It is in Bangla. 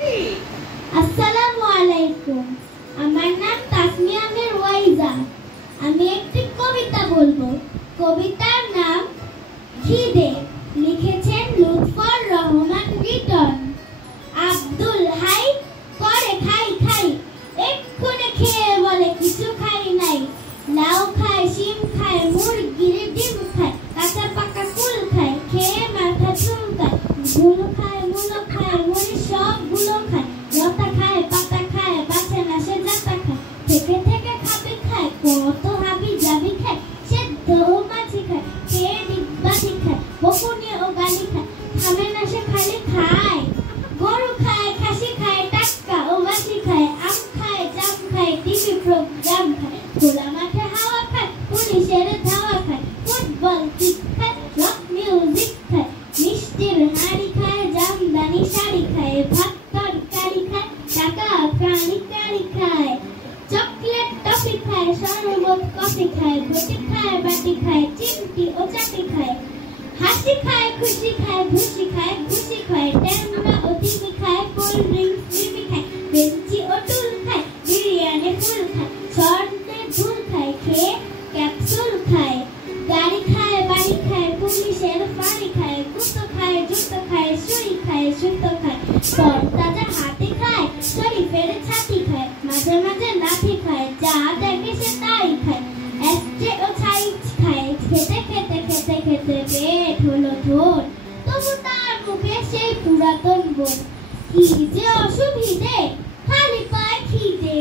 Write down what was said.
আসসালামু আলাইকুম। আমার নাম তাসমিয়া আমের ওয়াইজা। আমি একটি কবিতা বলবো। কবিতার নাম খিদে। লিখেছেন লুৎফর রহমান রিটন। আব্দুল হাই করে খাই খাই, এক্ষুনি খেয়ে বলে কিছু খাই নাই। লাউ খায়, শিম খায়, মুরগির ডিম খায়, কাঁচা পাকা কুল খায়, খেয়ে মাথা চুলকায়। গুলো খায়, মুলো খায়, মুড়ি সবগুলো খায়। লতা খায়, পাতা খায়, বাঁচে না সে জাতা খায়। থেকে থেকে খাবি খায়, কত হাবি জাবি খায়। সেদ্ধ ও মাছি খায়, খেয়ে ডিব্বাটি খায়। বকুনি ও গালি খায়, থামে না সে খালি খায়। গরু খায়, খাসি খায়, টাটকা ও বাসি খায়। আম খায়, জাম খায়, টিভি প্রোগ্রাম খায়। খোলা মাঠে হাওয়া খায়, পুলিশের ধাওয়া খায়। ফুটবল কিক খায়, রক মিউজিক খায়। মিষ্টির হাঁড়ি খায়, জামদানি শাড়ি খায়। ভাত তরকারি খায়, টাকা প্রাণী কারি খায়। চকলেট টফি খায়, শরবত কফি খায়। বটি খায়, বাটি খায়, চিমটি ও চাটি খায়। হাসি খায়, খুশি খায়, ভুসি খায়, ভুসি খায়। টেমরা ও টিভি খায়, কোল্ড ড্রিঙ্কস চিবি খায়। বেঞ্চি ও টুল খায়, বিরিয়ানি ফুল খায়। স্বর্ণের ঝুল খায়, খেয়ে ক্যাপসুল খায়। গাড়ি খায়, বাড়ি খায়, পুলিশের ফাঁড়ি খায়। কুতো খায়, জুতো খায়, সুই খায়, সুতো খায়। তরতাজা হাতি খায়, শরীফের ছাতি খায়। মাঝে মাঝে লাঠি খায়, যা দেখে সে তাই খায়। এস্ট্রে ও ছাই খায়, খেতে খেতে খেতে খেতে পেট হলো ঠোঁট। তবু তার মুখে সেই পুরাতন বোধ। কি যে অসুবিধে, খালি পায় খিদে।